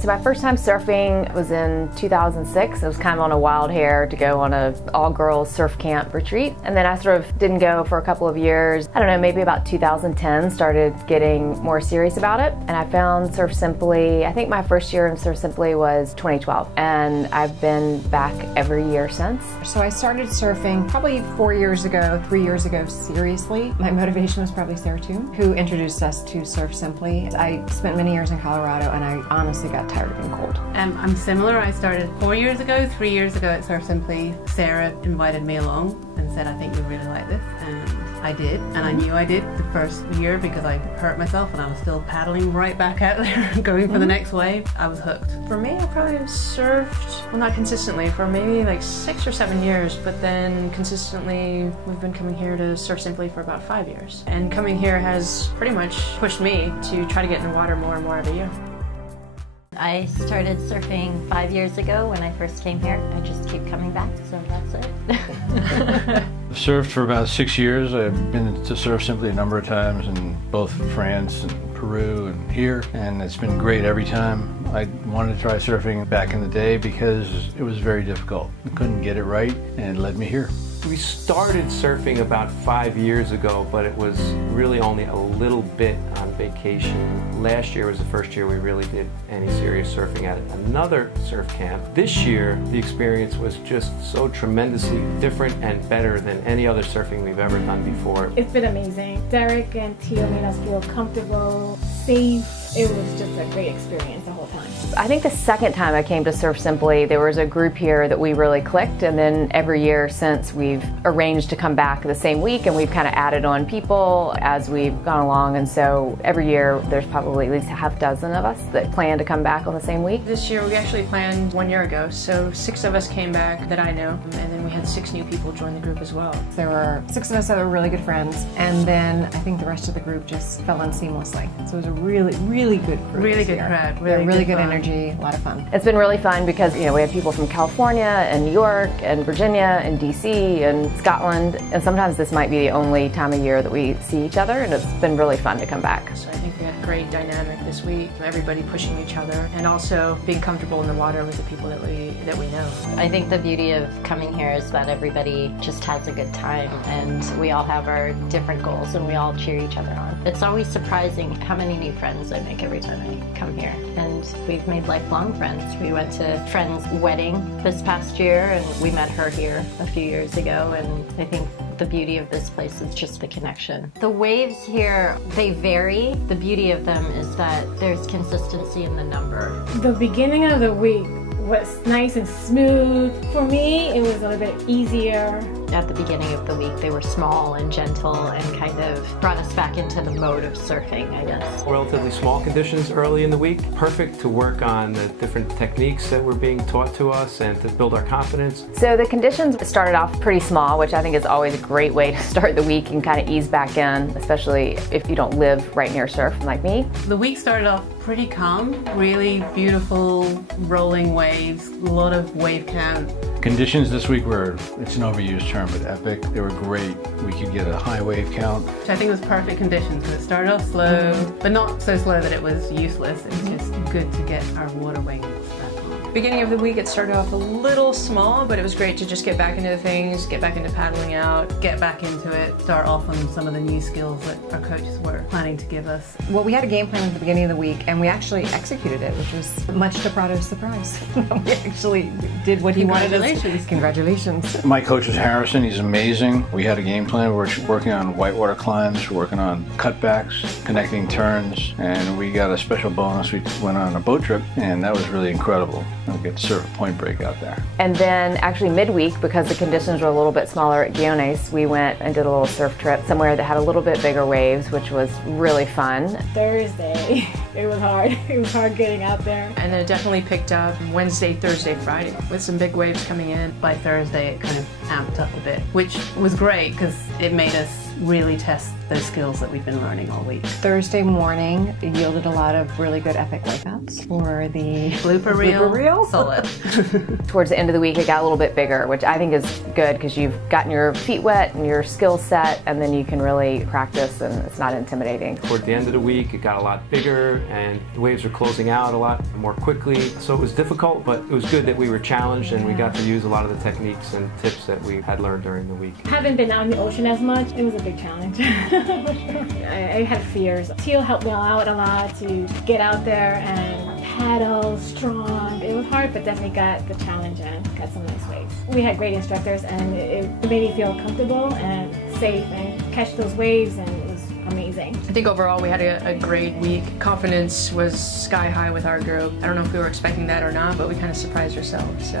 So my first time surfing was in 2006. It was kind of on a wild hair to go on a all-girls surf camp retreat. And then I sort of didn't go for a couple of years. I don't know, maybe about 2010 started getting more serious about it. And I found Surf Simply, I think my first year in Surf Simply was 2012. And I've been back every year since. So I started surfing probably 4 years ago, 3 years ago, seriously. My motivation was probably Sarah too, who introduced us to Surf Simply. I spent many years in Colorado and I honestly got tired of being cold. I'm similar. I started 4 years ago, 3 years ago at Surf Simply. Sarah invited me along and said, I think you'll really like this. And I did, and I knew I did the first year because I hurt myself and I was still paddling right back out there, going for the next wave. I was hooked. For me, I probably surfed, well, not consistently, for maybe like 6 or 7 years, but then consistently we've been coming here to Surf Simply for about 5 years. And coming here has pretty much pushed me to try to get in the water more and more every year. I started surfing 5 years ago when I first came here. I just keep coming back, so that's it. I've surfed for about 6 years. I've been to Surf Simply a number of times in both France and Peru and here, and it's been great every time. I wanted to try surfing back in the day because it was very difficult. I couldn't get it right, and it led me here. We started surfing about 5 years ago, but it was really only a little bit on vacation. Last year was the first year we really did any serious surfing at another surf camp. This year, the experience was just so tremendously different and better than any other surfing we've ever done before. It's been amazing. Derek and Tio made us feel comfortable, safe. It was just a great experience the whole time. I think the second time I came to Surf Simply, there was a group here that we really clicked, and then every year since we've arranged to come back the same week, and we've kind of added on people as we've gone along, and so every year there's probably at least a half dozen of us that plan to come back on the same week. This year we actually planned 1 year ago, so 6 of us came back that I know, and then we had 6 new people join the group as well. There were 6 of us that were really good friends, and then I think the rest of the group just fell in seamlessly. So it was a really good group. Really good crowd. Really good energy, a lot of fun. It's been really fun because, you know, we have people from California and New York and Virginia and DC and Scotland, and sometimes this might be the only time of year that we see each other, and it's been really fun to come back. So I think we had a great dynamic this week, everybody pushing each other and also being comfortable in the water with the people that we know. I think the beauty of coming here is that everybody just has a good time and we all have our different goals and we all cheer each other on. It's always surprising how many new friends I make every time I come here, and we've made lifelong friends. We went to a friend's wedding this past year and we met her here a few years ago, and I think the beauty of this place is just the connection. The waves here, they vary. The beauty of them is that there's consistency in the number. The beginning of the week was nice and smooth. For me, it was a little bit easier. At the beginning of the week, they were small and gentle and kind of brought us back into the mode of surfing, I guess. Relatively small conditions early in the week, perfect to work on the different techniques that were being taught to us and to build our confidence. So the conditions started off pretty small, which I think is always a great way to start the week and kind of ease back in, especially if you don't live right near surf like me. The week started off pretty calm, really beautiful rolling waves, a lot of wave count. Conditions this week were, it's an overused term, but epic. They were great. We could get a high wave count. Which I think was perfect conditions. So it started off slow, but not so slow that it was useless. It was just good to get our water wings back on. Beginning of the week it started off a little small, but it was great to just get back into things, get back into paddling out. Get back into it, start off on some of the new skills that our coaches were planning to give us. Well, we had a game plan at the beginning of the week and we actually executed it, which was much to Prado's surprise. We actually did what he wanted us to. Congratulations. My coach is Harrison. He's amazing. We had a game plan. We're working on whitewater climbs, we're working on cutbacks, connecting turns, and we got a special bonus. We went on a boat trip, and that was really incredible. We get to surf a point break out there. And then actually midweek, because the conditions were a little bit smaller at Guiones, we went and did a little surf trip somewhere that had a little bit bigger waves, which was really fun. Thursday, it was hard. It was hard getting out there. And then it definitely picked up Wednesday, Thursday, Friday with some big waves coming in. By Thursday it kind of amped up a bit, which was great because it made us really test those skills that we've been learning all week. Thursday morning yielded a lot of really good epic workouts for the Blooper reel. Solid. Towards the end of the week, it got a little bit bigger, which I think is good because you've gotten your feet wet and your skill set, and then you can really practice and it's not intimidating. Toward the end of the week, it got a lot bigger and the waves were closing out a lot more quickly. So it was difficult, but it was good that we were challenged and we got to use a lot of the techniques and tips that we had learned during the week. Haven't been out in the ocean as much. It was a big challenge. For sure. I had fears. Teal helped me out a lot to get out there and paddle strong. It was hard, but definitely got the challenge and got some nice waves. We had great instructors and it made me feel comfortable and safe and catch those waves, and it was amazing. I think overall we had a great week. Confidence was sky high with our group. I don't know if we were expecting that or not, but we kind of surprised ourselves.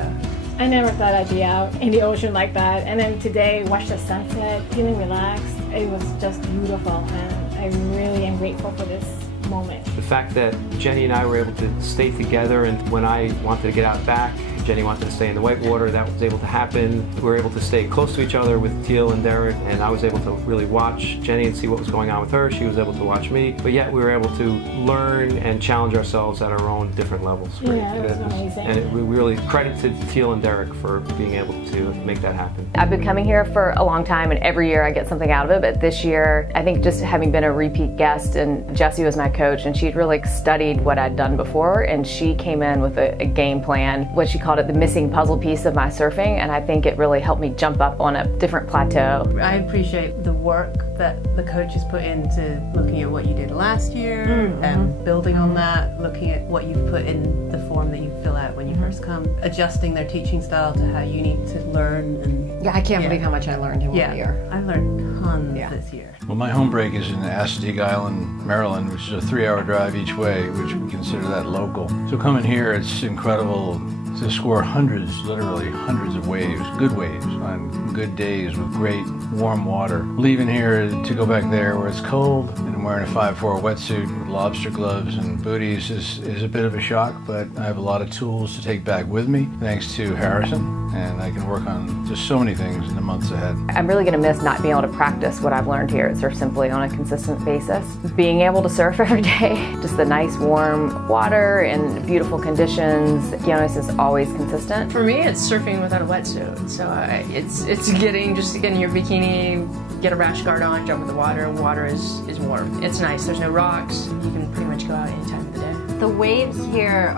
I never thought I'd be out in the ocean like that. And then today, watch the sunset, feeling relaxed. It was just beautiful, and I really am grateful for this moment. The fact that Jenny and I were able to stay together, and when I wanted to get out back, Jenny wanted to stay in the whitewater, that was able to happen. We were able to stay close to each other with Teal and Derek, and I was able to really watch Jenny and see what was going on with her. She was able to watch me, but yet we were able to learn and challenge ourselves at our own different levels. Yeah, it was amazing. And we really credited Teal and Derek for being able to make that happen. I've been coming here for a long time, and every year I get something out of it, but this year, I think just having been a repeat guest, and Jessie was my coach, and she'd really studied what I'd done before, and she came in with a game plan, what she called it the missing puzzle piece of my surfing, and I think it really helped me jump up on a different plateau. I appreciate the work that the coaches put into looking at what you did last year and building on that, looking at what you've put in the form that you fill out when you first come, adjusting their teaching style to how you need to learn. And Yeah, I can't believe how much I learned in 1 year. I learned tons this year. Well, my home break is in Assateague Island, Maryland, which is a 3-hour drive each way, which we consider that local. So coming here, it's incredible to score hundreds, literally hundreds of waves, good waves, on good days with great warm water. Leaving here to go back there where it's cold and I'm wearing a 5'4" wetsuit with lobster gloves and booties is a bit of a shock, but I have a lot of tools to take back with me, thanks to Harrison, and I can work on just so many things in the months ahead. I'm really going to miss not being able to practice what I've learned here at Surf Simply on a consistent basis. Being able to surf every day, just the nice warm water and beautiful conditions. Keonis is always consistent. For me, it's surfing without a wetsuit. So it's getting your bikini, get a rash guard on, jump in the water. Water is warm. It's nice. There's no rocks. You can pretty much go out any time of the day. The waves here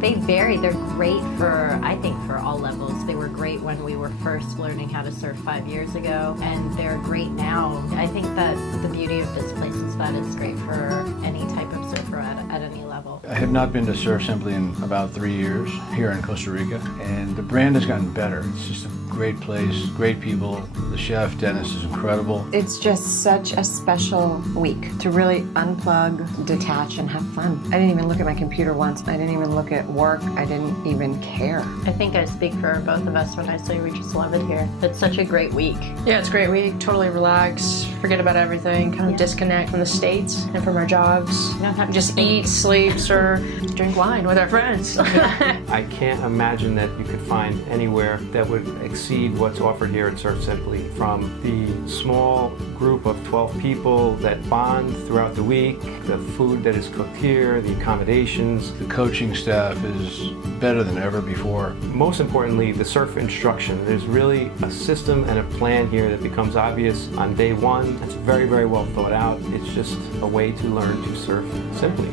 they vary. They're great for, I think, for all levels. They were great when we were first learning how to surf 5 years ago, and they're great now. I think that the beauty of this place is that it's great for any type of surfer at any level. I have not been to Surf Simply in about 3 years here in Costa Rica, and the brand has gotten better. It's just a great place, great people. The chef, Dennis, is incredible. It's just such a special week to really unplug, detach, and have fun. I didn't even look at my computer once. I didn't even look at work. I didn't even care. I think I speak for both of us when I say we just love it here. It's such a great week. Yeah, it's a great week. Totally relax, forget about everything, kind of disconnect from the States and from our jobs. You don't have to just eat, sleep, or drink wine with our friends. I can't imagine that you could find anywhere that would exceed what's offered here at Surf Simply. From the small group of 12 people that bond throughout the week, the food that is cooked here, the accommodations. The coaching staff is better than ever before. Most importantly, the surf instruction. There's really a system and a plan here that becomes obvious on day one. It's very, very well thought out. It's just a way to learn to surf simply.